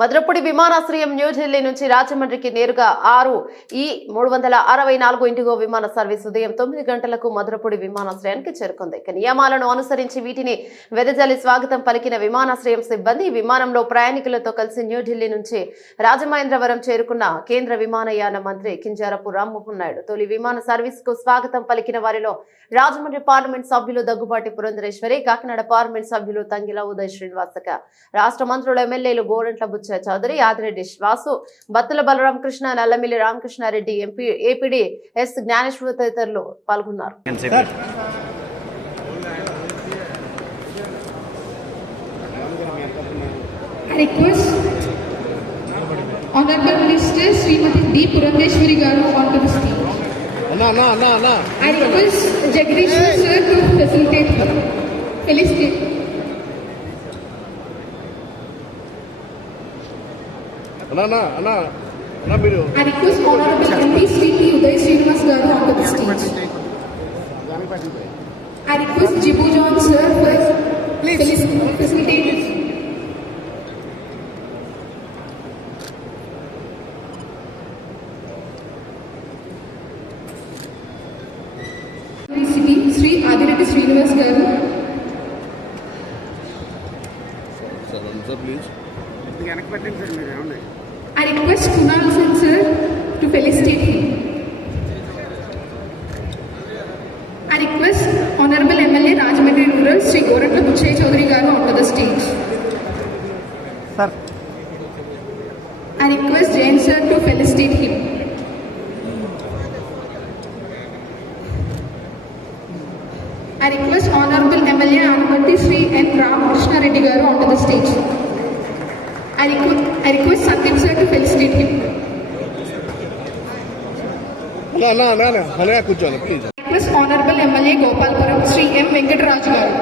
మద్రపుడి విమానాశ్రయం న్యూఢిల్లీ నుంచి రాజమండ్రికి నేరుగా 364 ఇండిగో విమాన సర్వీస్ ఉదయం 9 గంటలకు మద్రపుడి విమానాశ్రయానికి చేరుకుంది. నియమాలను అనుసరించి వీటిని వెదజల్లి స్వాగతం పలికిన విమానాశ్రయం సిబ్బంది విమానంలో ప్రయాణికులతో కలిసి న్యూఢిల్లీ నుంచి రాజమహేంద్రవరం చేరుకున్న కేంద్ర విమానయాన మంత్రి కింజరాపు రామ్మోహన్ నాయుడు. తొలి విమాన సర్వీస్ కు స్వాగతం పలికిన వారిలో రాజమండ్రి పార్లమెంట్ సభ్యులు దగ్గుబాటి పురంధరేశ్వరి, కాకినాడ పార్లమెంట్ సభ్యులు తంగిల ఉదయ్ శ్రీనివాసక, రాష్ట్ర మంత్రులు ఎమ్మెల్యేలు గోరంట్ల చౌదరి, ఆదిరెడ్డి శ్వాసు, బత్తుల బలరామకృష్ణ, నల్లమిల్లి రామకృష్ణారెడ్డి, ఏపీడీ ఎస్ జ్ఞానేశ్వర తదితరులు పాల్గొన్నారు. Honorable Minister Srimati D. Purandeshwari Garu onto the stage. I request Jagdish sir to facilitate her. Felicitate. I request Honorable MP Sri Uday Srinivas Garu onto the stage. I request Jibu John sir for facilitate. Sri Adireddy Srinivas Garu. Please. I request Kunal Sen sir to felicitate him. I request Honorable MLA Rajamandri Rural Sri Gorantra Buchey Chaudhary Garu onto the stage. Sir. I request Jain sir to felicitate him. I request Honorable MLA Anupati Sri N. Ramakrishna Reddy Garu onto the stage. I request Sandeep sir to felicitate him. No, please. I request Honorable MLA Gopalpuram Sri M. Venkataraju Garu.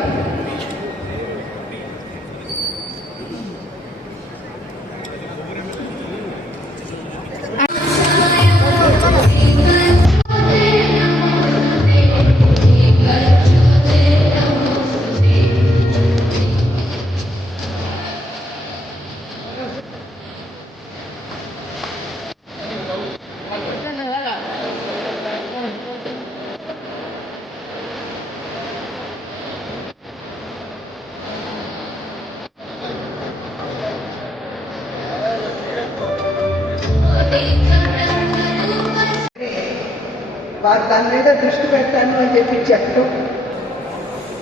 వారు దాని మీద దృష్టి పెడతాను అని చెప్పడం,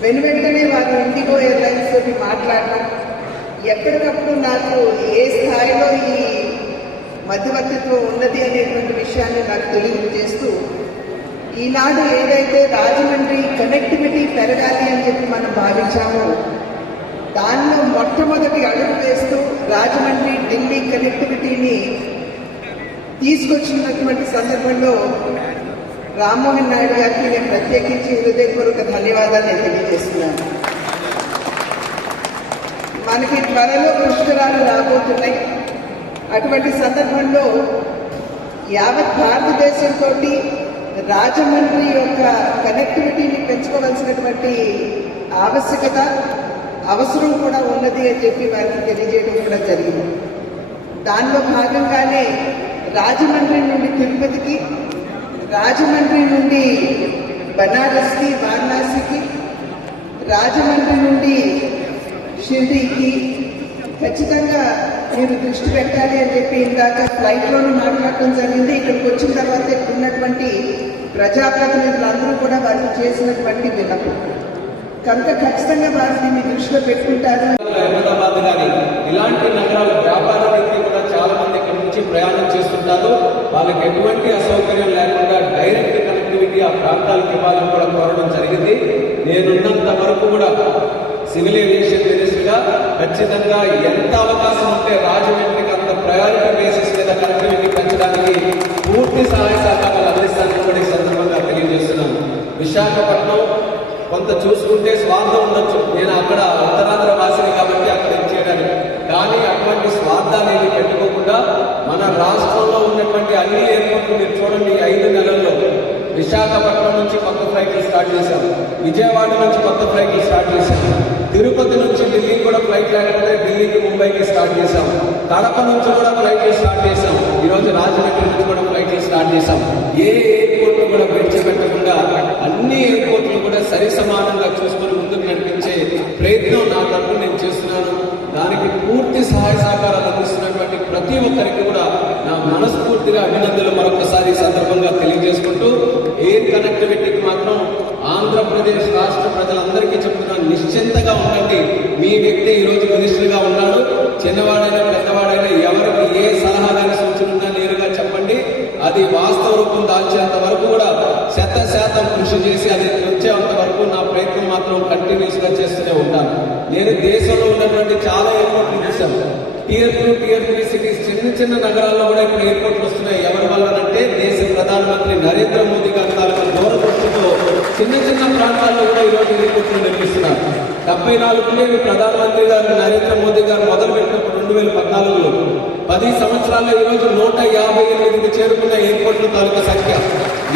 వెంటనే వారు IndiGo airlines తోటి మాట్లాడడం, ఎప్పటికప్పుడు నాకు ఏ స్థాయిలో ఈ మధ్యవర్తిత్వం ఉన్నది అనేటువంటి విషయాన్ని నాకు తెలియజేస్తూ, ఈనాడు ఏదైతే రాజమండ్రి కనెక్టివిటీ పెరగాలి అని చెప్పి మనం భావించామో దానిలో మొట్టమొదటి అడుగు వేస్తూ రాజమండ్రి ఢిల్లీ కనెక్టివిటీని తీసుకొచ్చినటువంటి సందర్భంలో రామ్మోహన్ నాయుడు గారికి నేను ప్రత్యేకించి హృదయపూర్వక ధన్యవాదాలు తెలియజేస్తున్నాను. మనకి త్వరలో పుష్కరాలు రాబోతున్నాయి. అటువంటి సందర్భంలో యావత్ భారతదేశంతో రాజమండ్రి యొక్క కనెక్టివిటీని పెంచుకోవాల్సినటువంటి ఆవశ్యకత, అవసరం కూడా ఉన్నది అని చెప్పి వారికి తెలియజేయడం కూడా జరిగింది. దానిలో భాగంగానే రాజమండ్రి నుండి తిరుపతికి, రాజమండ్రి నుండి బనారస్కి, వారణాసికి, రాజమండ్రి నుండి షిర్డీకి ఖచ్చితంగా మీరు దృష్టి పెట్టాలి అని చెప్పి ఇందాక ఫ్లైట్లోనూ మాట్లాడటం జరిగింది. ఇక్కడికి వచ్చిన తర్వాత ఉన్నటువంటి ప్రజాప్రతినిధులందరూ కూడా వారు చేసినటువంటి విన్నపం కనుక ఖచ్చితంగా వారు దీన్ని దృష్టిలో పెట్టుకుంటారు. అహ్మదాబాద్ కానీ ఇలాంటి నగరాలు వ్యాపార రీతి కూడా చాలా మంది ఇక్కడ నుంచి ప్రయాణం చేస్తుంటారు. వాళ్ళకి ఎటువంటి అసౌకర్యం లేకుండా డైరెక్ట్ కనెక్టివిటీ ఆ ప్రాంతాలకు ఇవ్వాలని కూడా కోరడం జరిగింది. నేనున్నంత వరకు కూడా సివిల్ ఏవియేషన్ మినిస్టర్గా ఖచ్చితంగా ఎంత అవకాశం ఉంటే రాజమండ్రికి అంత ప్రయారిటీ బేసిస్ మీద కనెక్టివిటీ పెంచడానికి పూర్తి సహాయ సహకారాలు అందిస్తానని కూడా ఈ సందర్భంగా తెలియజేస్తున్నాను. విశాఖపట్నం కొంత చూసుకుంటే స్వార్థం ఉండొచ్చు, నేను అక్కడ ఉత్తరాంధ్ర వాసిని కాబట్టి అక్కడ ఇచ్చేయడానికి, కానీ అటువంటి స్వార్థాన్ని పెట్టుకోకుండా మన రాష్ట్రంలో ఉన్నటువంటి అన్ని ఎయిర్పోర్ట్లు మీరు చూడండి, 5 నెలల్లో విశాఖపట్నం నుంచి కొత్త ఫ్లైట్లు స్టార్ట్ చేశాం, విజయవాడ నుంచి కొత్త ఫ్లైట్లు స్టార్ట్ చేశాం, తిరుపతి నుంచి ఢిల్లీ కూడా ఫ్లైట్ లేకపోతే ఢిల్లీకి ముంబైకి స్టార్ట్ చేశాం. కడప నుంచి కూడా ఫ్లైట్లు స్టార్ట్ చేశాం. ఈరోజు రాజమండ్రి నుంచి కూడా ఫ్లైట్లు స్టార్ట్ చేశాం. ఏ ఎయిర్పోర్ట్ కూడా విడిచిపెట్టకుండా అన్ని ఎయిర్పోర్ట్లు కూడా సరి సమానంగా చూసుకొని ముందుకు నడిపించే ప్రయత్నం నా తరఫున నేను చేస్తున్నాను. దానికి పూర్తి సహాయ సహకారాలు అందిస్తున్నటువంటి ప్రతి ఒక్కరికి కూడా నా మనస్ఫూర్తిగా అభినందనలు మరొకసారి ఈ సందర్భంగా తెలియజేసుకుంటూ, ఎయిర్ కనెక్టివిటీకి మాత్రం ఆంధ్రప్రదేశ్ రాష్ట్ర ప్రజలందరికీ చెప్తున్నాను, నిశ్చింతగా ఉండండి. మీ వ్యక్తి ఈరోజు మినిస్టర్గా ఉన్నాడు. చిన్నవాడైనా పెద్దవాడైనా ఎవరికి ఏ సలహా కానీ సూచన ఉన్నా నేరుగా చెప్పండి. అది వాస్తవ రూపం దాల్చేంత వరకు కూడా 100% కృషి చేసి అది వచ్చేంత వరకు నా ప్రయత్నం మాత్రం కంటిన్యూస్ గా చేస్తూనే ఉంటాను. నేను దేశంలో ఉన్నటువంటి చాలా ఎయిర్పోర్ట్లు చూశాను. Tier 2, Tier 3 సిటీస్, చిన్న నగరాల్లో కూడా ఇప్పుడు ఎయిర్పోర్ట్లు వస్తున్నాయి. ఎవరి వల్లనంటే దేశ ప్రధానమంత్రి నరేంద్ర మోదీ గారి తాలూకా దూరదృష్టితో చిన్న ప్రాంతాల్లో కూడా ఈరోజు ఎయిర్పోర్ట్లు నిర్మిస్తున్నారు. 74 ప్రధానమంత్రి గారు నరేంద్ర మోదీ గారు మొదలుపెట్టినప్పుడు 2014లో 10 సంవత్సరాల్లో ఈరోజు 158కి చేరుకున్న ఎయిర్పోర్ట్ల తాలూకా సంఖ్య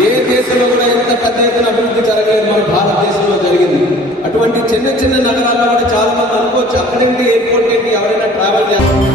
ఏ దేశంలో కూడా ఎంత పెద్ద ఎత్తున అభివృద్ధి జరగలేదు, మన భారతదేశంలో జరిగింది. అటువంటి చిన్న నగరాల్లో కూడా చాలా మంది అనుకోవచ్చు, అక్కడేంటి ఎయిర్పోర్ట్ ఏంటి, ఎవరైనా ట్రావెల్ చేస్తారు.